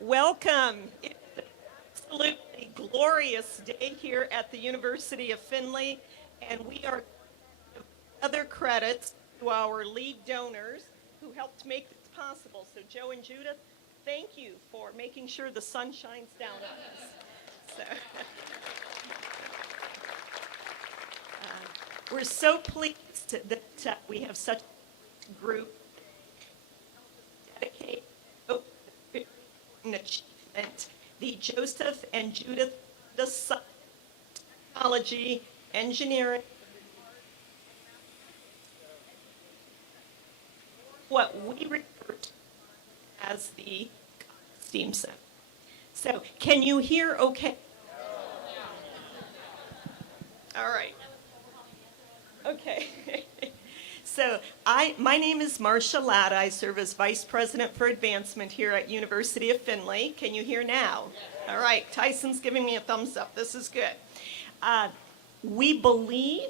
Welcome. It's an absolutely glorious day here at the University of Findlay, and we are giving other credits to our lead donors who helped make this possible. So Joe and Judith, thank you for making sure the sun shines down on us. So, we're so pleased that we have such a group dedicated to an achievement, the Joseph and Judith the Technology, Engineering, what we refer to as the STEAM Center. So, can you hear okay? All right. Okay. So my name is Marcia Ladd. I serve as Vice President for Advancement here at University of Findlay. Can you hear now? All right. Tyson's giving me a thumbs up. This is good. We believe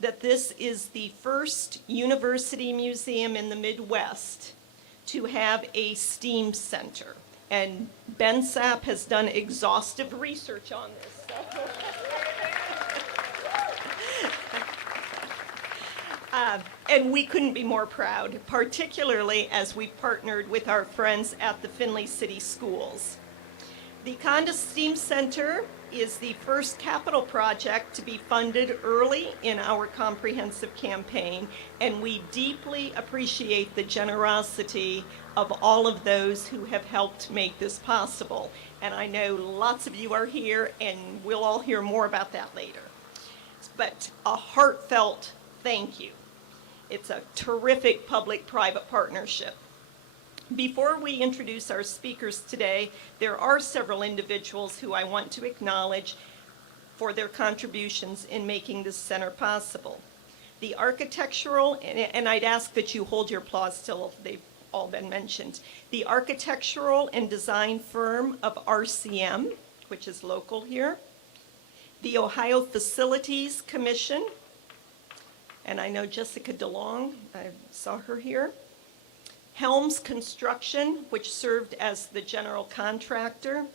that this is the first university museum in the Midwest to have a STEAM center. And Ben Sapp has done exhaustive research on this. So. And we couldn't be more proud, particularly as we've partnered with our friends at the Findlay City Schools. The Conda STEAM Center is the first capital project to be funded early in our comprehensive campaign, and we deeply appreciate the generosity of all of those who have helped make this possible. And I know lots of you are here, and we'll all hear more about that later. But a heartfelt thank you. It's a terrific public-private partnership. Before we introduce our speakers today, there are several individuals who I want to acknowledge for their contributions in making this center possible. The architectural, and I'd ask that you hold your applause till they've all been mentioned. The architectural and design firm of RCM, which is local here. The Ohio Facilities Commission, and I know Jessica DeLong, I saw her here. Helms Construction, which served as the general contractor,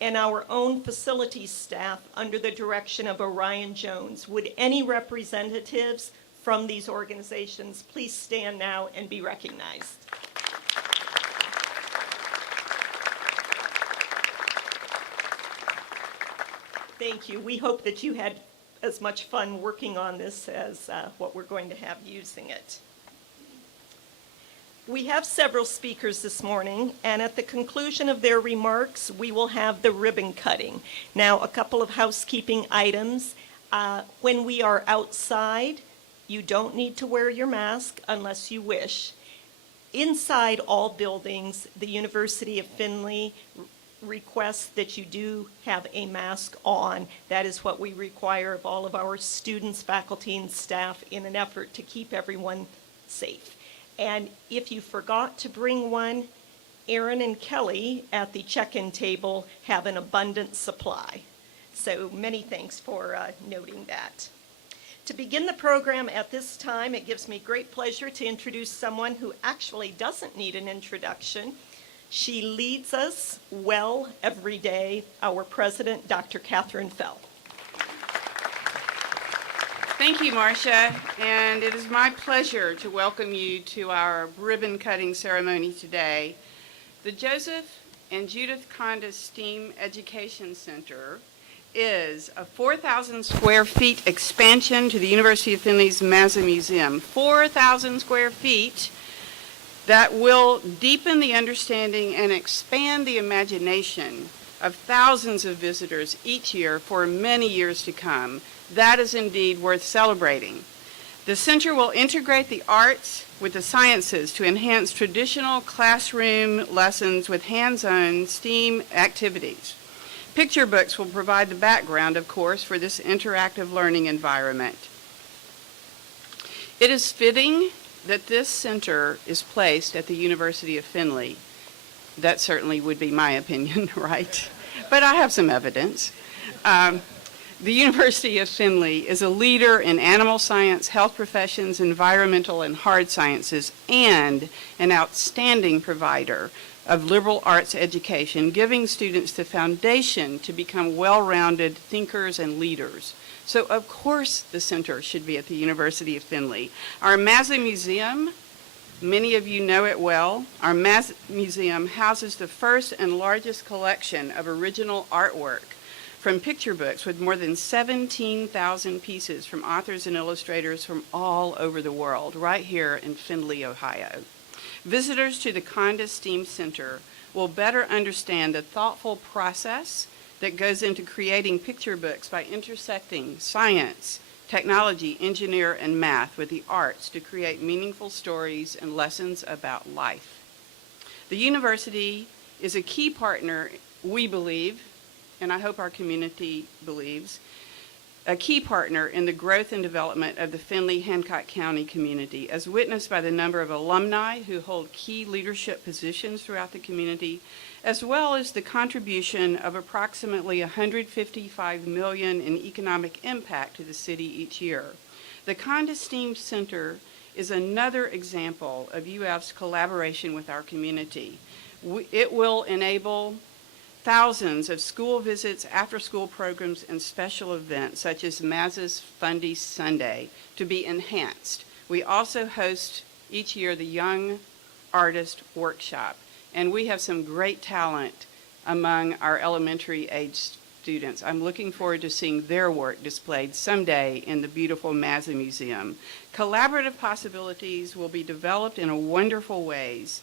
and our own facilities staff under the direction of Orion Jones. Would any representatives from these organizations please stand now and be recognized? Thank you. We hope that you had as much fun working on this as what we're going to have using it. We have several speakers this morning, and at the conclusion of their remarks, we will have the ribbon cutting. Now, a couple of housekeeping items. When we are outside, you don't need to wear your mask unless you wish. Inside all buildings, the University of Findlay requests that you do have a mask on. That is what we require of all of our students, faculty, and staff in an effort to keep everyone safe. And if you forgot to bring one, Aaron and Kelly at the check-in table have an abundant supply. So many thanks for noting that. To begin the program at this time, it gives me great pleasure to introduce someone who actually doesn't need an introduction. She leads us well every day, our president, Dr. Catherine Fell. Thank you, Marcia, and it is my pleasure to welcome you to our ribbon cutting ceremony today. The Joseph and Judith Conda STEAM Education Center is a 4,000 square feet expansion to the University of Findlay's Mazza Museum. 4,000 square feet that will deepen the understanding and expand the imagination of thousands of visitors each year for many years to come. That is indeed worth celebrating. The center will integrate the arts with the sciences to enhance traditional classroom lessons with hands-on STEAM activities. Picture books will provide the background, of course, for this interactive learning environment. It is fitting that this center is placed at the University of Findlay. That certainly would be my opinion, right? But I have some evidence. The University of Findlay is a leader in animal science, health professions, environmental and hard sciences, and an outstanding provider of liberal arts education, giving students the foundation to become well-rounded thinkers and leaders. So of course the center should be at the University of Findlay. Our Mazza Museum, many of you know it well. Our Mazza Museum houses the first and largest collection of original artwork from picture books with more than 17,000 pieces from authors and illustrators from all over the world, right here in Findlay, Ohio. Visitors to the Conda STEAM Center will better understand the thoughtful process that goes into creating picture books by intersecting science, technology, engineering, and math with the arts to create meaningful stories and lessons about life. The university is a key partner, we believe, and I hope our community believes, a key partner in the growth and development of the Findlay-Hancock County community, as witnessed by the number of alumni who hold key leadership positions throughout the community, as well as the contribution of approximately $155 million in economic impact to the city each year. The Conda STEAM Center is another example of UF's collaboration with our community. It will enable thousands of school visits, after-school programs, and special events such as Mazza's Fundy Sunday to be enhanced. We also host each year the Young Artist Workshop, and we have some great talent among our elementary age students. I'm looking forward to seeing their work displayed someday in the beautiful Mazza Museum. Collaborative possibilities will be developed in wonderful ways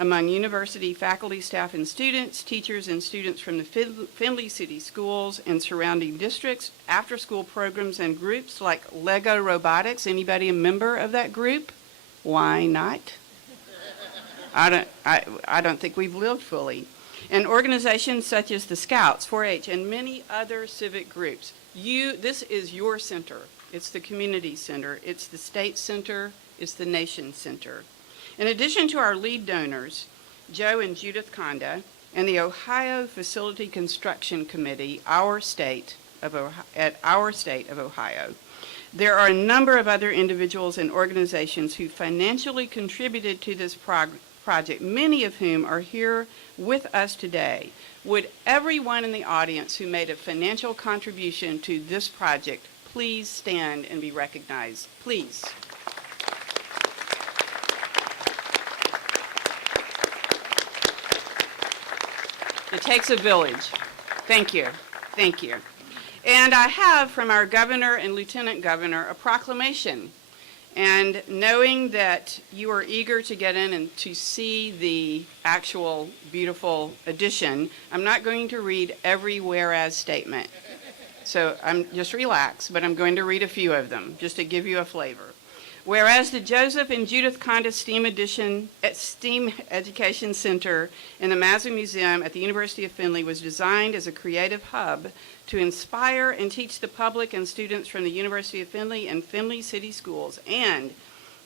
among university faculty, staff, and students, teachers and students from the Findlay City Schools and surrounding districts, after-school programs and groups like Lego Robotics. Anybody a member of that group? Why not? I don't think we've lived fully. And organizations such as the Scouts, 4-H, and many other civic groups. This is your center. It's the community center. It's the state center. It's the nation center. In addition to our lead donors, Joe and Judith Conda, and the Ohio Facility Construction Committee, at our state of Ohio, there are a number of other individuals and organizations who financially contributed to this project, many of whom are here with us today. Would everyone in the audience who made a financial contribution to this project please stand and be recognized? Please. It takes a village. Thank you. Thank you. And I have from our governor and lieutenant governor a proclamation. And knowing that you are eager to get in and to see the actual beautiful addition, I'm not going to read every whereas statement. So just relax, but I'm going to read a few of them just to give you a flavor. Whereas the Joseph and Judith Conda STEAM Education Center in the Mazza Museum at the University of Findlay was designed as a creative hub to inspire and teach the public and students from the University of Findlay and Findlay City Schools. And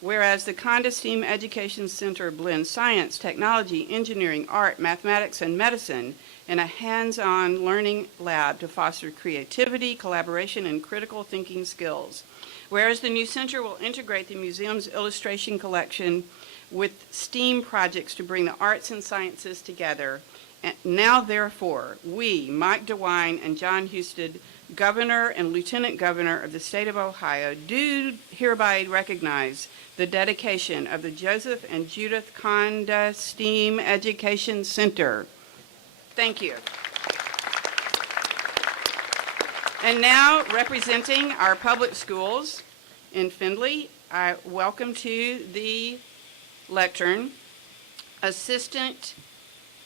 whereas the Conda STEAM Education Center blends science, technology, engineering, art, mathematics, and medicine in a hands-on learning lab to foster creativity, collaboration, and critical thinking skills. Whereas the new center will integrate the museum's illustration collection with STEAM projects to bring the arts and sciences together. And now, therefore, we, Mike DeWine and John Husted, Governor and Lieutenant Governor of the state of Ohio, do hereby recognize the dedication of the Joseph and Judith Conda STEAM Education Center. Thank you. And now, representing our public schools in Findlay, I welcome to the lectern Assistant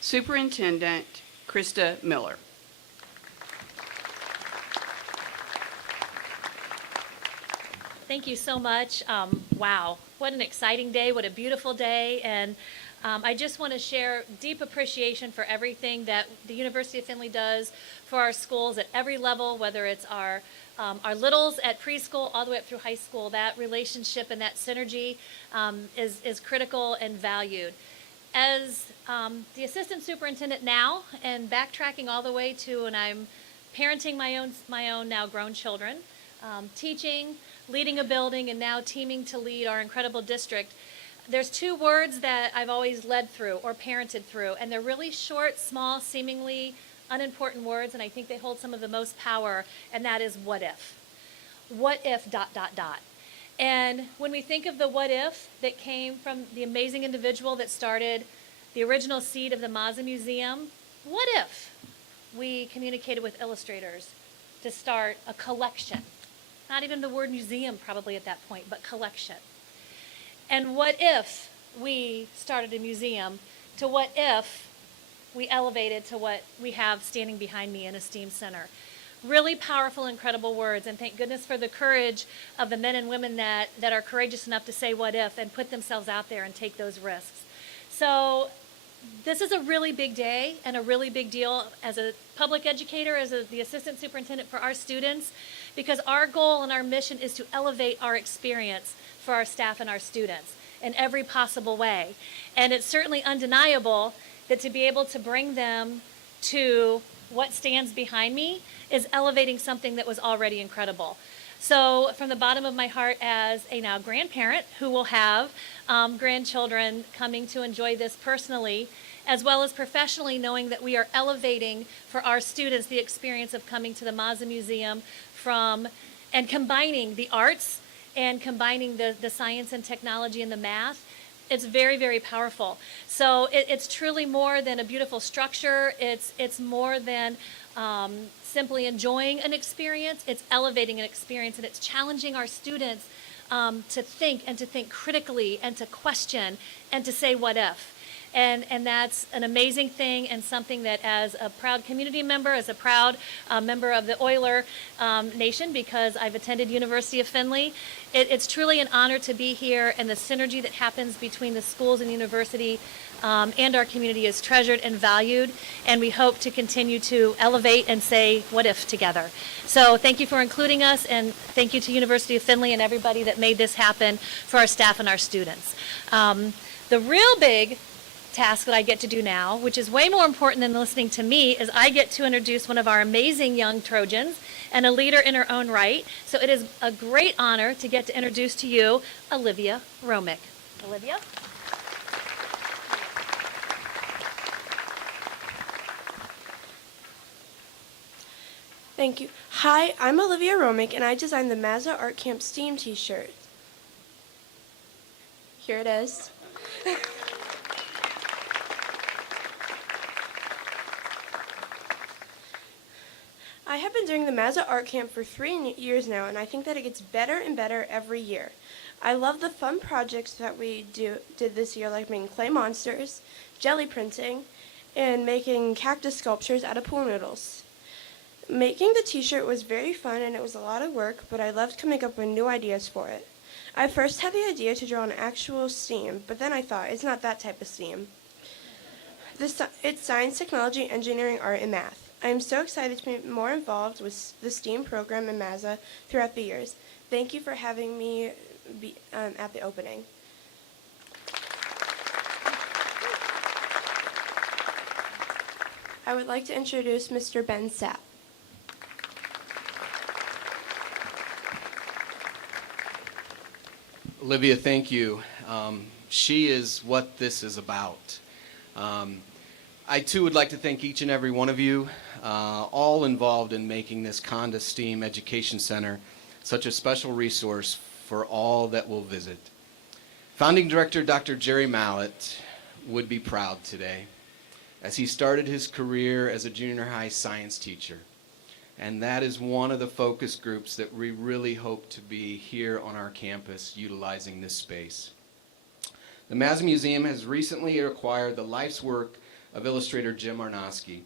Superintendent Krista Miller. Thank you so much. Wow, what an exciting day, what a beautiful day. And I just want to share deep appreciation for everything that the University of Findlay does for our schools at every level, whether it's our littles at preschool all the way up through high school. That relationship and that synergy is critical and valued. As the assistant superintendent now, and backtracking all the way to when I'm parenting my own now grown children, teaching, leading a building, and now teaming to lead our incredible district, There's two words that I've always led through or parented through, and they're really short, small, seemingly unimportant words, and I think they hold some of the most power, and that is what if. What if ... And when we think of the what if that came from the amazing individual that started the original seed of the Mazza Museum, what if we communicated with illustrators to start a collection? Not even the word museum probably at that point, but collection. And what if we started a museum to what if we elevated to what we have standing behind me in a STEAM center? Really powerful, incredible words, and thank goodness for the courage of the men and women that are courageous enough to say what if and put themselves out there and take those risks. So this is a really big day and a really big deal as a public educator, as the assistant superintendent for our students, because our goal and our mission is to elevate our experience for our staff and our students in every possible way. And it's certainly undeniable that to be able to bring them to what stands behind me is elevating something that was already incredible. So from the bottom of my heart, as a now grandparent who will have grandchildren coming to enjoy this personally, as well as professionally, knowing that we are elevating for our students the experience of coming to the Mazza Museum and combining the arts and combining the science and technology and the math, it's very, very powerful. So it's truly more than a beautiful structure. It's more than simply enjoying an experience. It's elevating an experience, and it's challenging our students to think critically and to question and to say what if. And that's an amazing thing, and something that, as a proud community member, as a proud member of the Oiler Nation, because I've attended University of Findlay, it's truly an honor to be here, and the synergy that happens between the schools and university and our community is treasured and valued, and we hope to continue to elevate and say what if together. So thank you for including us, and thank you to University of Findlay and everybody that made this happen for our staff and our students. The real big task that I get to do now, which is way more important than listening to me, is I get to introduce one of our amazing young Trojans and a leader in her own right. So it is a great honor to get to introduce to you Olivia Romick. Olivia? Thank you. Hi, I'm Olivia Romick, and I designed the Mazza Art Camp STEAM t-shirt. Here it is. I have been doing the Mazza Art Camp for 3 years now, and I think that it gets better and better every year. I love the fun projects that we did this year, like making clay monsters, jelly printing, and making cactus sculptures out of pool noodles. Making the t-shirt was very fun, and it was a lot of work, but I loved coming up with new ideas for it. I first had the idea to draw an actual STEAM, but then I thought, it's not that type of STEAM. It's science, technology, engineering, art, and math. I am so excited to be more involved with the STEAM program in Mazza throughout the years. Thank you for having me at the opening. I would like to introduce Mr. Ben Sapp. Olivia, thank you. She is what this is about. I too would like to thank each and every one of you, all involved in making this Conda STEAM Education Center such a special resource for all that will visit. Founding Director Dr. Jerry Mallett would be proud today, as he started his career as a junior high science teacher. And that is one of the focus groups that we really hope to be here on our campus utilizing this space. The Mazza Museum has recently acquired the life's work of illustrator Jim Arnosky.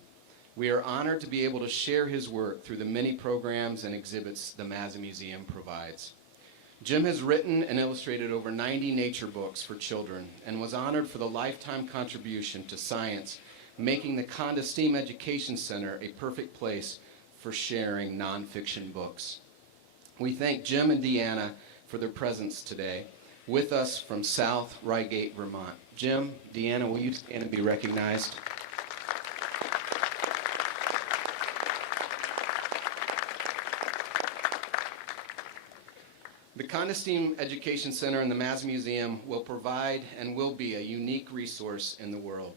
We are honored to be able to share his work through the many programs and exhibits the Mazza Museum provides. Jim has written and illustrated over 90 nature books for children and was honored for the lifetime contribution to science, making the Conda STEAM Education Center a perfect place for sharing nonfiction books. We thank Jim and Deanna for their presence today with us from South Reigate, Vermont. Jim, Deanna, will you stand and be recognized? The Conda STEAM Education Center and the Mazza Museum will provide and will be a unique resource in the world.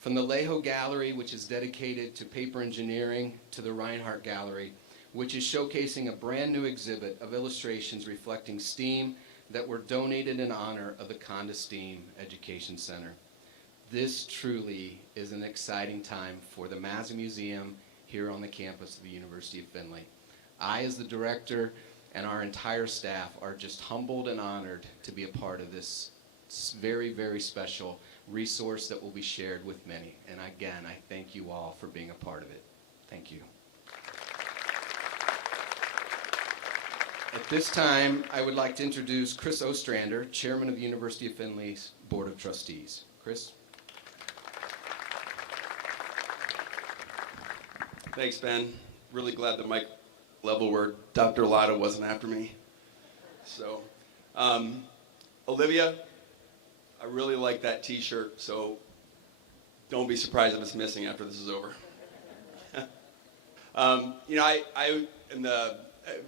From the Leho Gallery, which is dedicated to paper engineering, to the Reinhardt Gallery, which is showcasing a brand new exhibit of illustrations reflecting STEAM that were donated in honor of the Conda STEAM Education Center. This truly is an exciting time for the Mazza Museum here on the campus of the University of Findlay. I, as the director, and our entire staff are just humbled and honored to be a part of this very, very special resource that will be shared with many. And again, I thank you all for being a part of it. Thank you. At this time, I would like to introduce Chris Ostrander, Chairman of the University of Findlay's Board of Trustees. Chris? Thanks, Ben. Really glad that Mike level where Dr. Latta wasn't after me. So, Olivia, I really like that t-shirt, so don't be surprised if it's missing after this is over. You know, I am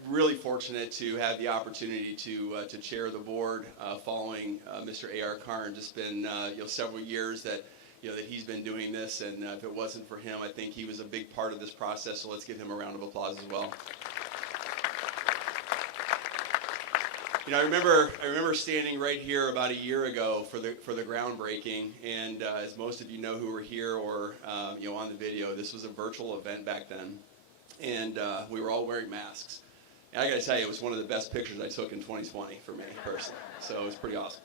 really fortunate to have the opportunity to chair the board following Mr. A.R. Carnes. It's been several years that that he's been doing this, and if it wasn't for him, I think he was a big part of this process. So let's give him a round of applause as well. You know, I remember standing right here about a year ago for the groundbreaking, and as most of you know who were here or on the video, this was a virtual event back then, and we were all wearing masks. And I got to tell you, it was one of the best pictures I took in 2020 for me personally. So it was pretty awesome.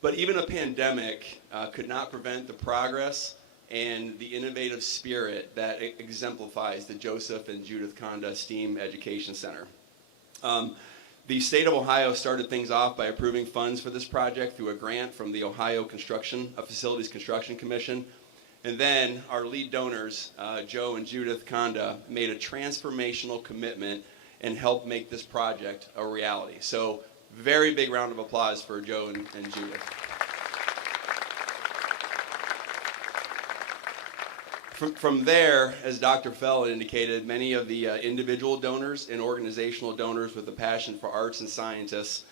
But even a pandemic could not prevent the progress and the innovative spirit that exemplifies the Joseph and Judith Conda STEAM Education Center. The state of Ohio started things off by approving funds for this project through a grant from the Ohio Facilities Construction Commission. And then our lead donors, Joe and Judith Conda, made a transformational commitment and helped make this project a reality. So very big round of applause for Joe and Judith. From there, as Dr. Fell indicated, many of the individual donors and organizational donors with a passion for arts and sciences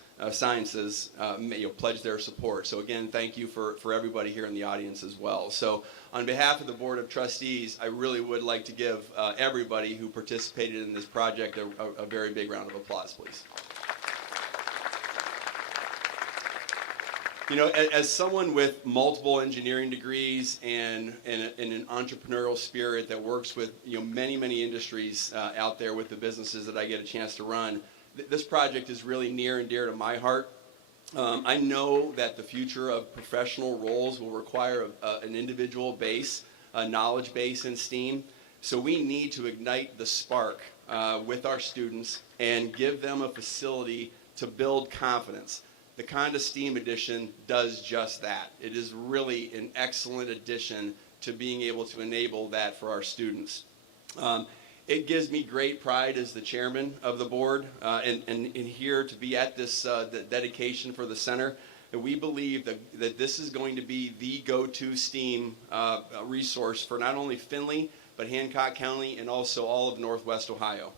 pledged their support. So again, thank you for everybody here in the audience as well. So on behalf of the Board of Trustees, I really would like to give everybody who participated in this project a very big round of applause, please. You know, as someone with multiple engineering degrees and an entrepreneurial spirit that works with many industries out there with the businesses that I get a chance to run, this project is really near and dear to my heart. I know that the future of professional roles will require an individual base, a knowledge base in STEAM. So we need to ignite the spark with our students and give them a facility to build confidence. The Conda STEAM edition does just that. It is really an excellent addition to being able to enable that for our students. It gives me great pride as the chairman of the board and here to be at this the dedication for the center. And we believe that this is going to be the go-to STEAM resource for not only Findlay, but Hancock County and also all of Northwest Ohio.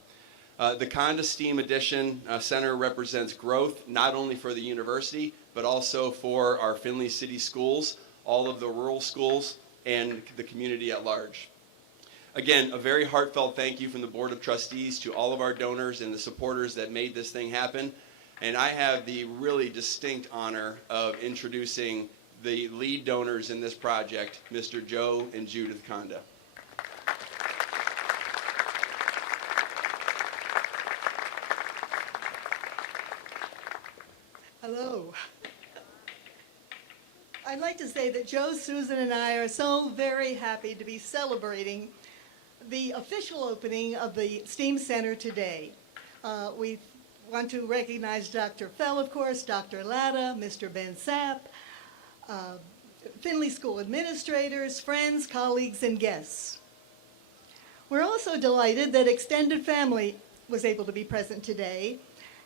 The Conda STEAM Edition Center represents growth not only for the university, but also for our Findlay City schools, all of the rural schools, and the community at large. Again, a very heartfelt thank you from the Board of Trustees to all of our donors and the supporters that made this thing happen. And I have the really distinct honor of introducing the lead donors in this project, Mr. Joe and Judith Conda. Hello. I'd like to say that Joe, Susan, and I are so very happy to be celebrating the official opening of the STEAM Center today. We want to recognize Dr. Fell, of course, Dr. Latta, Mr. Ben Sapp, Findlay School administrators, friends, colleagues, and guests. We're also delighted that extended family was able to be present today.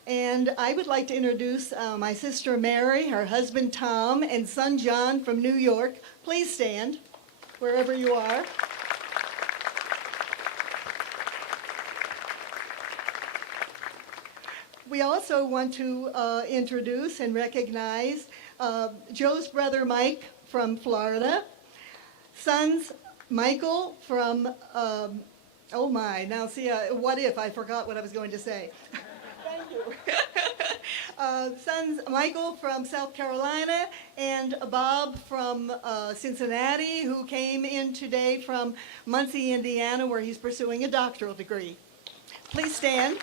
And I would like to introduce my sister Mary, her husband Tom, and son John from New York. Please stand wherever you are. We also also want to introduce and recognize Joe's brother Mike from Florida, sons Michael from, oh my, now see, what if I forgot what I was going to say? Thank you. Sons Michael from South Carolina and Bob from Cincinnati, who came in today from Muncie, Indiana, where he's pursuing a doctoral degree. Please stand.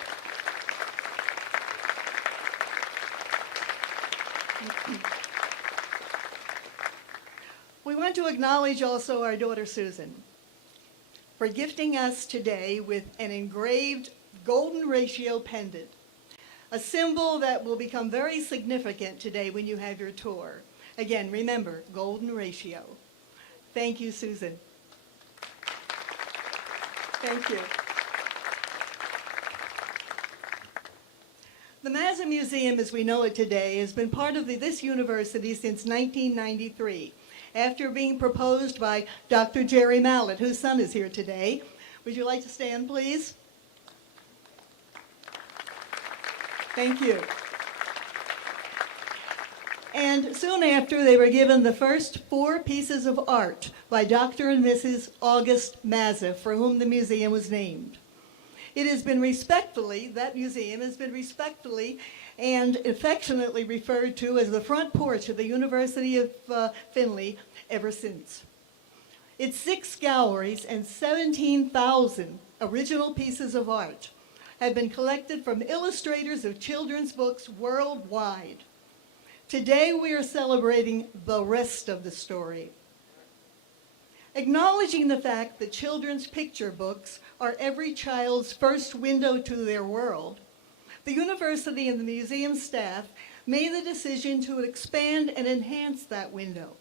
We want to acknowledge also our daughter Susan for gifting us today with an engraved golden ratio pendant, a symbol that will become very significant today when you have your tour. Again, remember, golden ratio. Thank you, Susan. Thank you. The Mazza Museum, as we know it today, has been part of this university since 1993, after being proposed by Dr. Jerry Mallett, whose son is here today. Would you like to stand, please? Thank you. And soon after, they were given the first 4 pieces of art by Dr. and Mrs. August Mazza, for whom the museum was named. It has been respectfully, that museum has been respectfully and affectionately referred to as the front porch of the University of Findlay ever since. Its 6 galleries and 17,000 original pieces of art have been collected from illustrators of children's books worldwide. Today we are celebrating the rest of the story. Acknowledging the fact that children's picture books are every child's first window to their world, the university and the museum staff made the decision to expand and enhance that window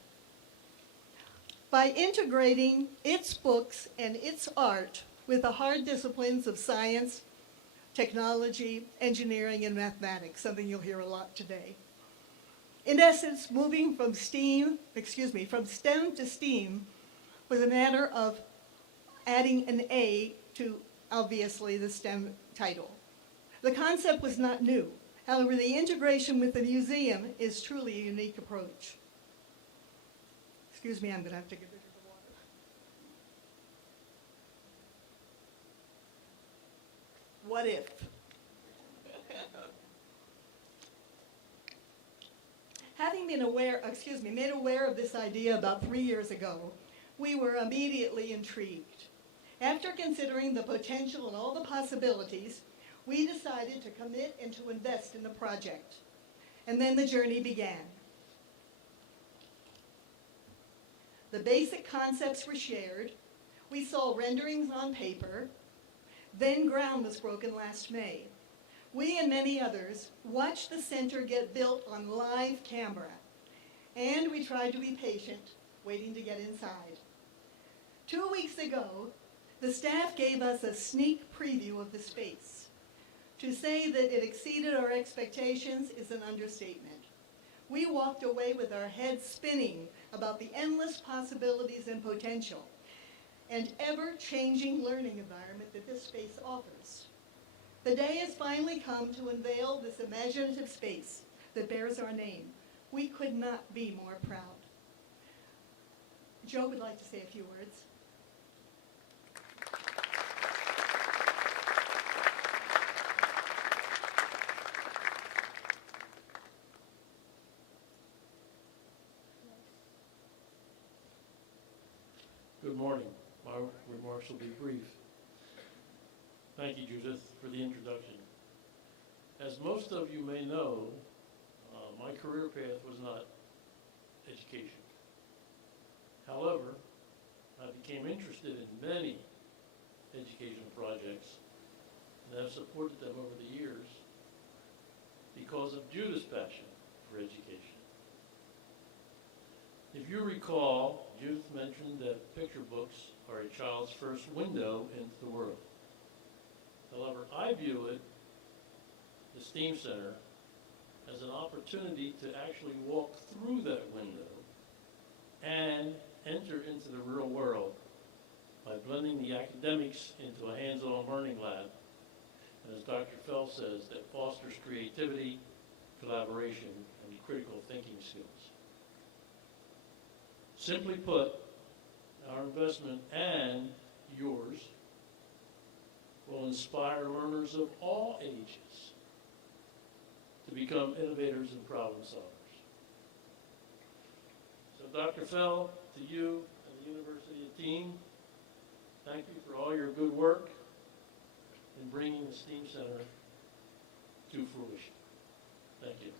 by integrating its books and its art with the hard disciplines of science, technology, engineering, and mathematics, something you'll hear a lot today. In essence, moving from STEM to STEAM was a matter of adding an A to, obviously, the STEM title. The concept was not new. However, the integration with the museum is truly a unique approach. Excuse me, I'm going to have to get rid of the water. What if? Having been made aware of this idea about 3 years ago, we were immediately intrigued. After considering the potential and all the possibilities, we decided to commit and to invest in the project. And then the journey began. The basic concepts were shared. We saw renderings on paper. Then ground was broken last May. We and many others watched the center get built on live camera. And we tried to be patient, waiting to get inside. 2 weeks ago, the staff gave us a sneak preview of the space. To say that it exceeded our expectations is an understatement. We walked away with our heads spinning about the endless possibilities and potential and ever-changing learning environment that this space offers. The day has finally come to unveil this imaginative space that bears our name. We could not be more proud. Joe would like to say a few words. Good morning. My remarks will be brief. Thank you, Judith, for the introduction. As most of you may know, my career path was not education. However, I became interested in many education projects and have supported them over the years because of Judith's passion for education. If you recall, Judith mentioned that picture books are a child's first window into the world. However, I view it, the STEAM Center, as an opportunity to actually walk through that window and enter into the real world by blending the academics into a hands-on learning lab and as Dr. Fell says, that fosters creativity, collaboration, and critical thinking skills. Simply put, our investment and yours will inspire learners of all ages to become innovators and problem solvers. So Dr. Fell, to you and the university team, thank you for all your good work in bringing the STEAM Center to fruition. Thank you.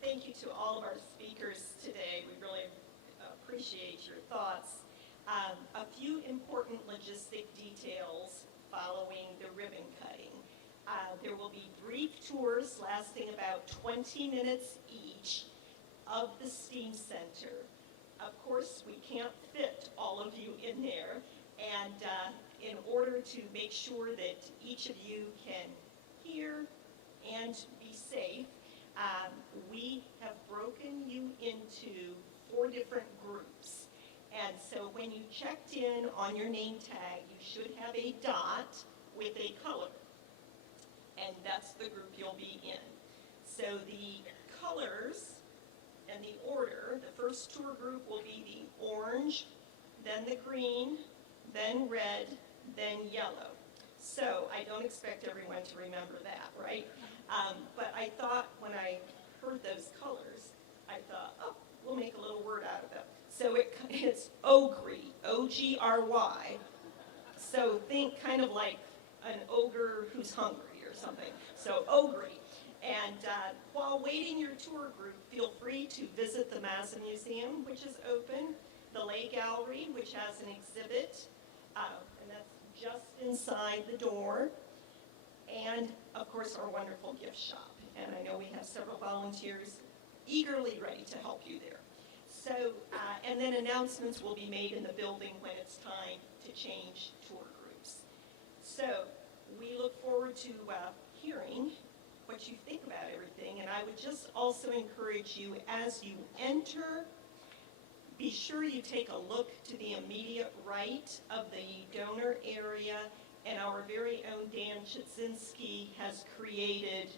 Thank you to all of our speakers today. We really appreciate your thoughts. A few important logistic details following the ribbon cutting. There will be brief tours lasting about 20 minutes each of the STEAM Center. Of course, we can't fit all of you in there, and in order to make sure that each of you can hear and be safe, we have broken you into 4 different groups. And so when you checked in on your name tag, you should have a dot with a color. And that's the group you'll be in. So the colors and the order, the first tour group will be the orange, then the green, then red, then yellow. So I don't expect everyone to remember that, right? But I thought when I heard those colors, I thought, oh, we'll make a little word out of them. So it's ogry, O-G-R-Y. So think kind of like an ogre who's hungry or something. So ogry. And while waiting your tour group, feel free to visit the Mazza Museum, which is open, the Lay Gallery, which has an exhibit, and that's just inside the door, and of course our wonderful gift shop. And I know we have several volunteers eagerly ready to help you there. So, and then announcements will be made in the building when it's time to change tour groups. So we look forward to hearing what you think about everything. And I would just also encourage you, as you enter, be sure you take a look to the immediate right of the donor area, and our very own Dan Chudzinski has created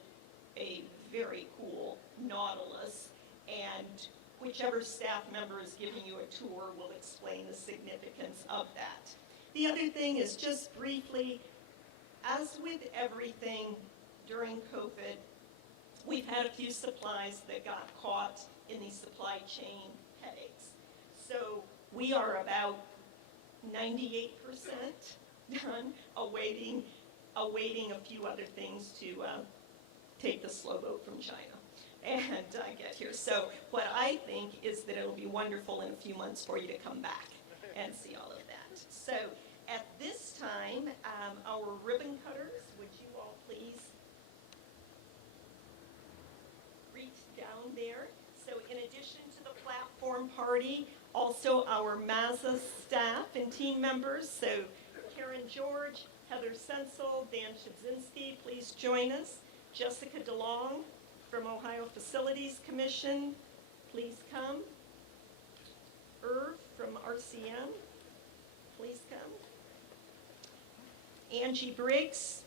a very cool nautilus, and whichever staff member is giving you a tour will explain the significance of that. The other thing is, just briefly, as with everything during COVID, we've had a few supplies that got caught in the supply chain headaches. So we are about 98% done, awaiting a few other things to take the slow boat from China and get here. So what I think is that it'll be wonderful in a few months for you to come back and see all of that. So at this time, our ribbon cutters, would you all please reach down there? So in addition to the platform party, also our Mazza staff and team members, so Karen George, Heather Sensel, Dan Chudzinski, please join us. Jessica DeLong from Ohio Facilities Commission, please come. Irv from RCM, please come. Angie Briggs,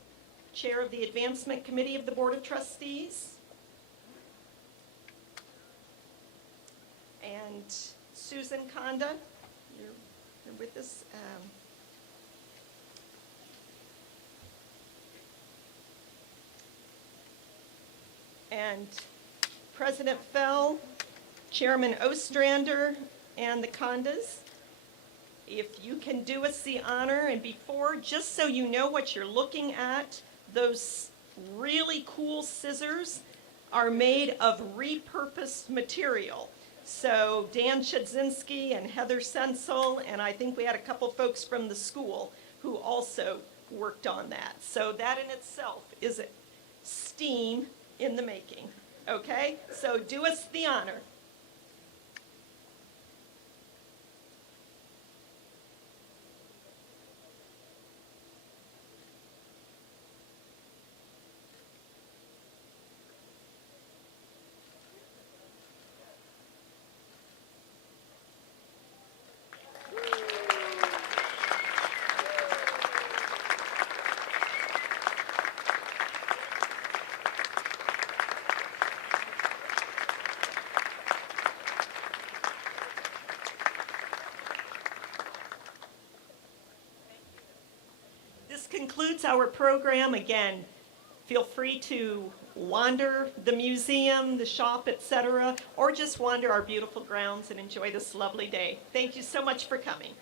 Chair of the Advancement Committee of the Board of Trustees. And Susan Conda, you're with us. And President Fell, Chairman Ostrander, and the Condas. If you can do us the honor, and before, just so you know what you're looking at, those really cool scissors are made of repurposed material. So Dan Chudzinski and Heather Sensel, and I think we had a couple folks from the school who also worked on that. So that in itself is a STEAM in the making, okay? So do us the honor. concludes our program. Again, feel free to wander the museum, the shop, etc., or just wander our beautiful grounds and enjoy this lovely day. Thank you so much for coming.